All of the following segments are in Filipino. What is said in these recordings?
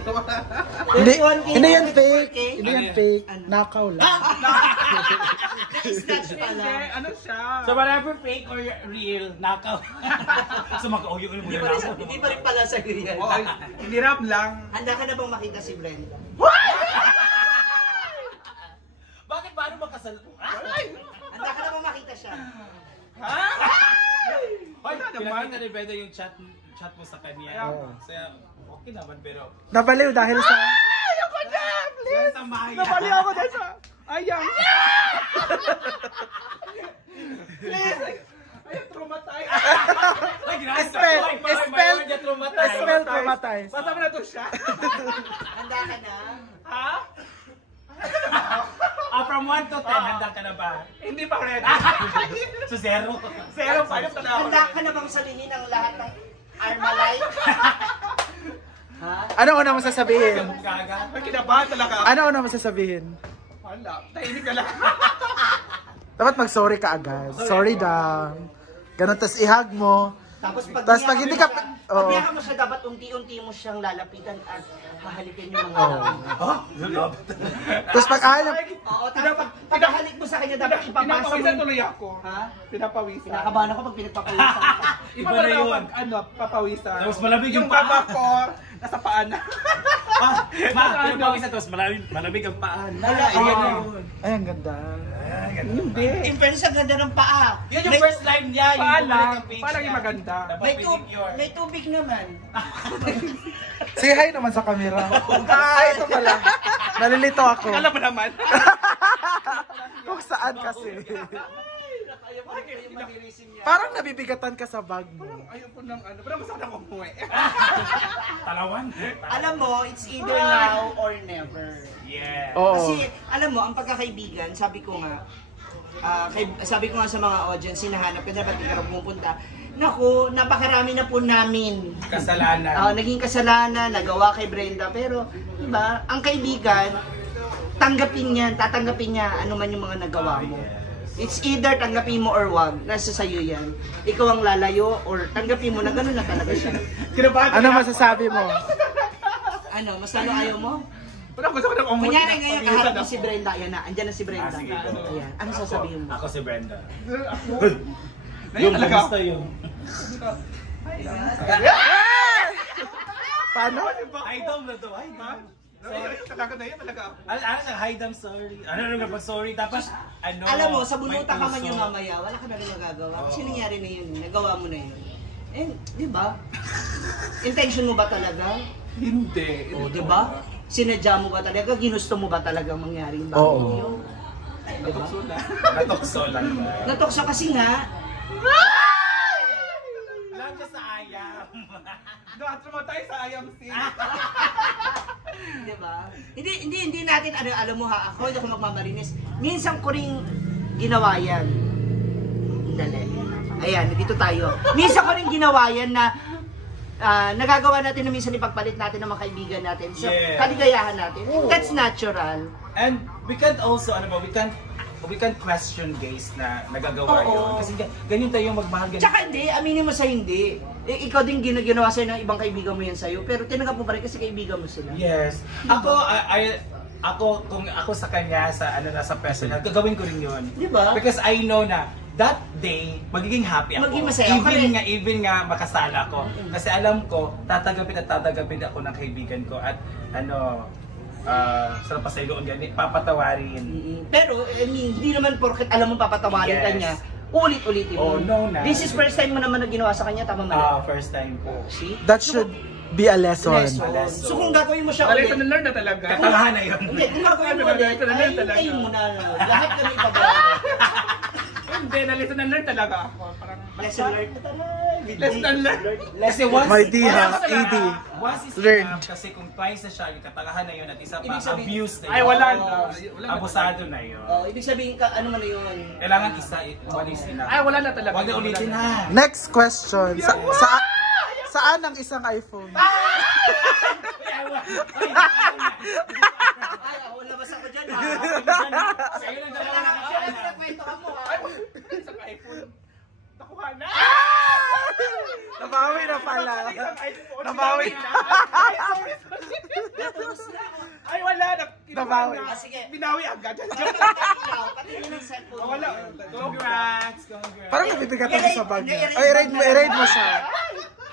Hindi, 31K, hindi yan 34K. fake. Hindi yan fake. Nakaw lang. Na-snatch pala. Ano siya? So whatever fake or real, nakaw. So mag-auyo mo Hindi muna pa rin, nakaw. hindi pa rin pala sa yan. Oo, hinirap lang. Handa ka na bang makita si Brenda? Bakit ba ano makasal? Handa ka na bang makita siya? Hoy, naman na rin better yung chat mo sa kanya. Oo. So, okay naman pero Nabaliw dahil sa... Ayoko na! Please! sa Maya. Nabali ako dahil sa... Ayang! Please! Ay, traumatized! Ay, ginagawa. Spell! Ay, parang Spell! mayor niya traumatized. Spell traumatized. Masama na to siya. Handa ka na? Ha? From 1 to 10, handa ka na ba? Hindi pa ready. So 0? Zero pa yung tanaw. Handa ka na bang salihin ang lahat ng Armalite? Ha? Ano una mo sasabihin? Gaga. May kinabahan talaga. Ano una mo sasabihin? Wala. Tahimik ka lang. Dapat mag-sorry ka agad. Sorry daw. Ganun, tas ihag mo. Tapos Tapos pag hindi ka... Pag Oo. niyakan mo siya, dapat unti-unti mo siyang lalapitan at hahalikan yung mga Tapos pag ayaw... Oo, tapos pag halik mo sa kanya, dapat ipapasa mo. Pinapawisan tuloy ako. Ha? Pinapawisan. Kinakabahan ako pag pinagpapawisan ka. Iba Iba na na yun. pag ano, papawisan. Tapos malamig yung yung paa. baba ko, nasa paa na. Pinapawisan tapos malamig ang paan. Wala, Ayan na oo. yun. Ay, ang ganda. Hindi. In fairness, ang ganda ng paa. Yan yung first live niya. Yung Paa bumalik lang. ang page Paa lang niya. yung maganda. Dapat pedicure. May tubig naman. Say hi naman sa camera. Ay, ito pala. Nalilito ako. Alam mo naman. Kung saan kasi. Ayaw ko yung manirisin niya. Parang nabibigatan ka sa bag mo. Ayaw ko ng ano. Parang masakit ako umuwi. Talawan. Alam mo, it's either now or never. Yeah. Oo. Kasi, alam mo, ang pagkakaibigan, sabi ko nga sa mga audience, hinahanap ka na, ba't di ka pumunta? Naku, napakarami na po namin. Kasalanan. Naging kasalanan, nagawa kay Brenda, pero, diba, ang kaibigan, tatanggapin niya ano man yung mga nagawa mo. It's either tanggapin mo or wag, nasa sayo yan. Ikaw ang lalayo or tanggapin mo na gano'n na talaga siya. Kinabahan Ano masasabi mo? Ano, mas lalo ayaw mo? Parang gusto ko ng umuwi. Kunyari ngayon Pawisan kaharap mo ako. si Brenda, ayan na, andyan na si Brenda. sige. Ayan, ano sasabihin mo? Ako si Brenda. Ako. Yung Ngayon talaga. kamusta yun? Paano? Hi Dom na to. Hi Dom. Talaga na yan talaga ako. Ano siya? Hi Dom, sorry. Ano nga pag sorry? Tapos ano? Alam mo, sa bunutan may ka man puso. yung mamaya, wala ka na rin magagawa. Kasi nangyari na yun, nagawa mo na yun. Eh, di ba? Intention mo ba talaga? Hindi. O, di ba? Sinadya mo ba talaga? Ginusto mo ba talaga mangyari yung Oo. bagay yun? Di ba? Natokso lang ba? Natokso kasi nga, Lang ka sa ayam. Doon mo tayo sa IMC. di ba? Hindi natin, alam mo ha, ako hindi ako magmamarinis. Minsan ko rin ginawa yan. Dali. Ayan, dito tayo. Minsan ko rin ginawa yan na nagagawa natin na minsan ipagpalit natin ng mga kaibigan natin sa Yeah. kaligayahan natin. That's natural. And we can't also, we can't question guys na nagagawa Oo. yun. Kasi ganyan tayo magmahal. Tsaka hindi, aminin mo sa hindi. Ikaw din ginawa sa'yo ng ibang kaibigan mo yan sa'yo, pero tinanggap mo pa rin kasi kaibigan mo sila. Yes. Ako, kung ako sa kanya, sa personal, gagawin ko rin yun. Di ba? Because I know na that day, magiging happy ako. Magiging masaya ako. Even nga makasala ko. Kasi alam ko, tatanggapin ako ng kaibigan ko at sarap pa sa iloon yan, papatawarin. Pero, I mean, hindi naman porket alam mo papatawarin ka Yes. niya, ulit-ulitin mo. Oh, no na. This is first time mo naman na ginawa sa kanya, tama mali? First time po. See? That should be a lesson. Lesson. So kung gagawin mo siya Lesson ulit, na learn na talaga. Katalahan na yun. hindi, kung gagawin mo ulit, ay ayun mo na, lahat kami ibabawa. Hindi, na-lesson na learn talaga ako. Parang Lesson learned na talaga. lesson na learn. Kasi once, My dear, once AD. Once is Learned. enough, kasi kung twice na siya, yung katalahan na yun at isa pa, Ibig sabihin- abuse na yun. Ay, wala Oo. na. Wala na Abusado na yun. Oh, ibig sabihin ka, ano man na yun? Kailangan isa, umalis na. Ay, wala na talaga. Huwag na ulitin Wala na. ha. Next question. Saan ang isang iPhone? Ay, wala ba ako dyan ha? Sa'yo lang dalawa na Kaya pinagkwento ka mo ha? Isang iPhone. Nakuha na. Nabawi na pala. Isang iPhone. Nabawi. Ay, sorry. nabawi. Ah, sige. Binawi agad. Patingin ng cellphone. Wala. Congrats! Parang nabibigatan ko sa bag niya. Ay, i-raid mo siya.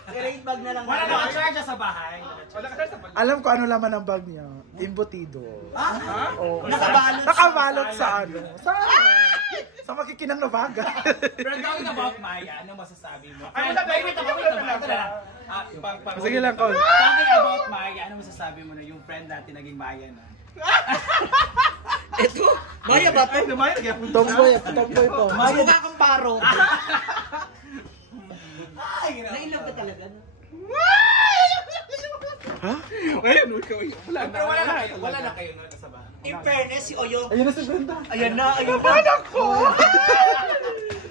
I-raid bag na lang. Wala na charge sa bahay. Wala ka sa pag... Alam ko ano laman ng bag niya. Embutido. Oo. Nakabalot. Nakabalot sa ano. Sa makikinang na baga. Pero talking about Maya, ano masasabi mo? Ay, wala na, Wait, Sige lang, Col. Talking about Maya, ano masasabi mo na yung friend natin naging Maya na? Ito, Maya ba ito? Tomboy to. Maya kang paro. Nailaw ka talaga. Ayun, ikaw yun. Wala na. Pero wala na kayo na sa bahay. In fairness, si Oyo. Ayun na si Brenda. Ayan na, ayun na. Anak ko!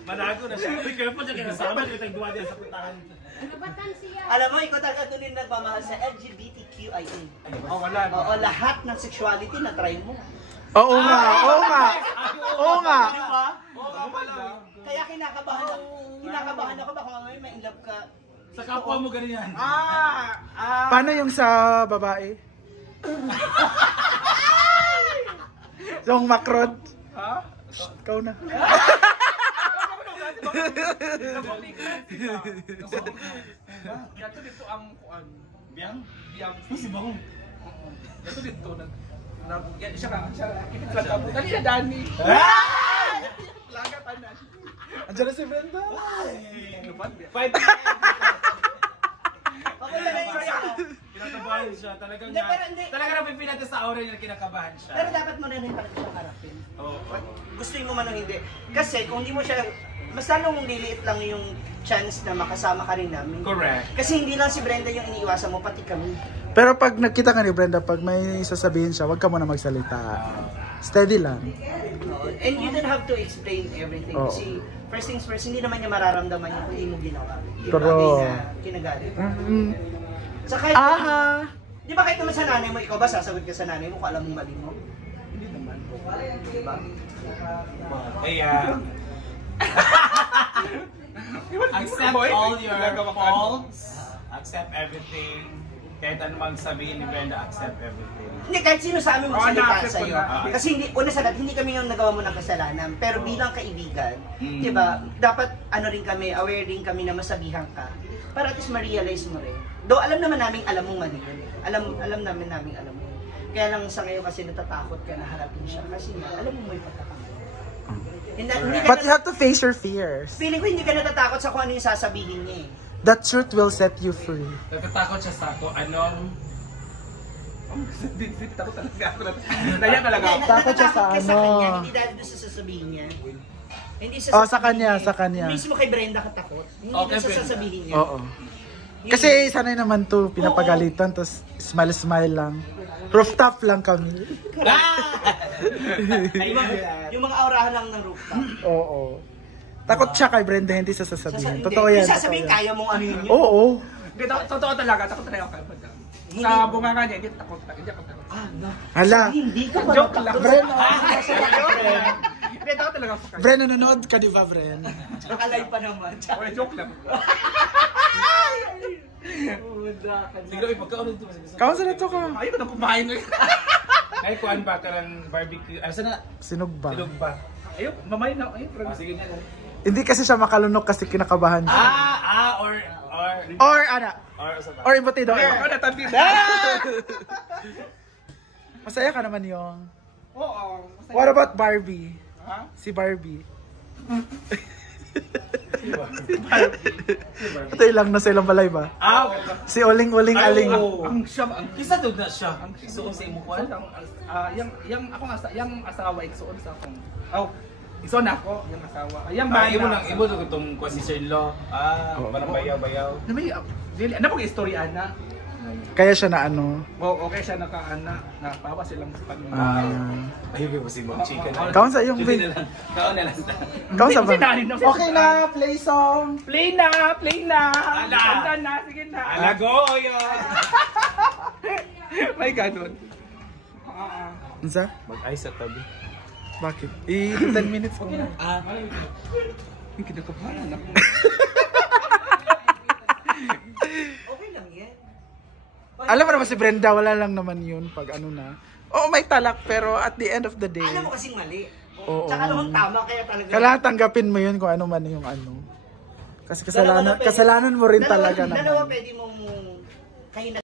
Manago na siya. Be careful siya kinasama. Kita yung duwa din sa putahan. Alam mo, ikaw talaga ito rin nagmamahal sa LGBTQIA. Oh, wala na. Oo, lahat ng sexuality na try mo. Oo nga. Oo nga. Di ba? Kaya kinakabahan ako baka ngayon ma-inlove ka. Sa kapwa mo ganyan. Paano yung sa babae? Yung makrod. Ha? Ikaw na. Yato dito ang kuan. Biyang? Biyang. Si Bahong. Yato dito yan siya ka. Kita lang ka. Dali na Dani. Laga tanan. Andiyan na si Brenda. Lupat. 5 Okay na yun siya. Kinakabahan siya. Talagang Hindi, pero hindi. talaga napipin natin sa aura niya na kinakabahan siya. Pero dapat mo na rin talaga siyang harapin. Oo. Gustuin mo man o hindi. Kasi kung hindi mo siya, basta nung liliit lang yung chance na makasama ka rin namin. Correct. Kasi hindi lang si Brenda yung iniiwasan mo, pati kami. Pero pag nakita ka ni Brenda, pag may sasabihin siya, huwag ka muna magsalita. Steady lang. And you don't have to explain everything. Oo. Kasi first things first, hindi naman niya mararamdaman yung kung hindi mo ginawa. Yung Pero- bagay na kinagalit. Sa kahit, di ba kahit naman sa nanay mo, ikaw ba sasagot ka sa nanay mo kung alam mong mali mo? Hindi naman. Di ba? Kaya, accept all your faults, accept everything. Kahit ano mang sabihin ni Brenda, accept everything. Hindi, kahit sino sa amin magsalita na-accept ko sa'yo. na. Kasi hindi, una sa lahat, hindi kami yung nagawa mo ng kasalanan. Pero bilang kaibigan, di ba, dapat ano rin kami, aware rin kami na masabihan ka. Para at least ma-realize mo rin. Though alam naman namin, alam mong mali yun. Alam namin alam mo. Kaya lang sa ngayon kasi natatakot ka na harapin siya. Kasi nga, alam mo may pagkakamali. Hindi But you ka have to face your fears. feeling ko hindi ka natatakot sa kung ano yung sasabihin niya eh. That truth will set you free. Natatakot siya sa ako, anong... Takot talaga ako. Naya talaga ako. Takot siya sa ka sa ano. kanya, hindi dahil doon sa sasabihin niya. Hindi Oh, sa kanya, sa kanya. Mismo kay Brenda ka takot. Hindi Okay, doon sa Brenda. sasabihin niya. Oo. Kasi sanay naman to, pinapagalitan, tapos smile lang. Rooftop lang kami. Yung mga aurahan lang ng rooftop. Oo. Takot siya kay Brenda, hindi sa sasabihin. Totoo yan. Yung sasabihin, totoo yan. kaya mong ano yun. Oo. Hindi, totoo talaga. Takot talaga ako kay Madam. Sa bunga nga niya, hindi takot. Hindi ako takot. Hala. Hindi ka ba Joke lang. Bren, Hindi, takot talaga ako kay. Bren, nanonood ka di ba, Bren? Alay pa naman. Okay, joke lang. Siguro ipagkaunod ito. Kamusta na to ka? Ayaw ko na kumain. Ay, kuhaan ba ka ng barbecue? Ano sana? Sinog ba? Silog ba? Ayaw, mamay na. Ayaw, Sige nga. Hindi kasi siya makalunok kasi kinakabahan siya. Or sa Or embutido. Ako na tabi. Masaya ka naman yung... Oo. What about Barbie? Ha? Si Barbie. Ito ilang na sa ilang balay ba? Si Oling Oling Aling. Ang siyam, ang Kisa doon na siya. Isuon sa imukuan? yang ako yang asawa igsuon sa akong. Igsuon ako, yang asawa. Yang Imo lang, imo to itong sister-in-law. Parang bayaw-bayaw. Na may dili ano pag istorya na. Kaya siya na ano. Okay siya nakaana, napawa silang sa kanila. Ayun ba si Mom Chica na? Kaon sa iyong Sige na lang. Kaon na lang. Kaon sa ba? Okay na, play song. Play na, play na. Ala. Kanta na, sige na. Alagoyo! May ganun. Unsa? Mag-ice sa tabi. Bakit? 10 minutes ko na. Yung kinakabahan ako. Okay lang yan. Alam mo naman si Brenda, wala lang naman yun pag ano na. Oo, may talak, pero at the end of the day, Alam mo kasing mali. Oo. Tsaka naman tama, kaya talaga. kailangan tanggapin mo yun kung ano man yung ano. Kasi kasalanan mo rin talaga naman. Dalawa pwede mong kayo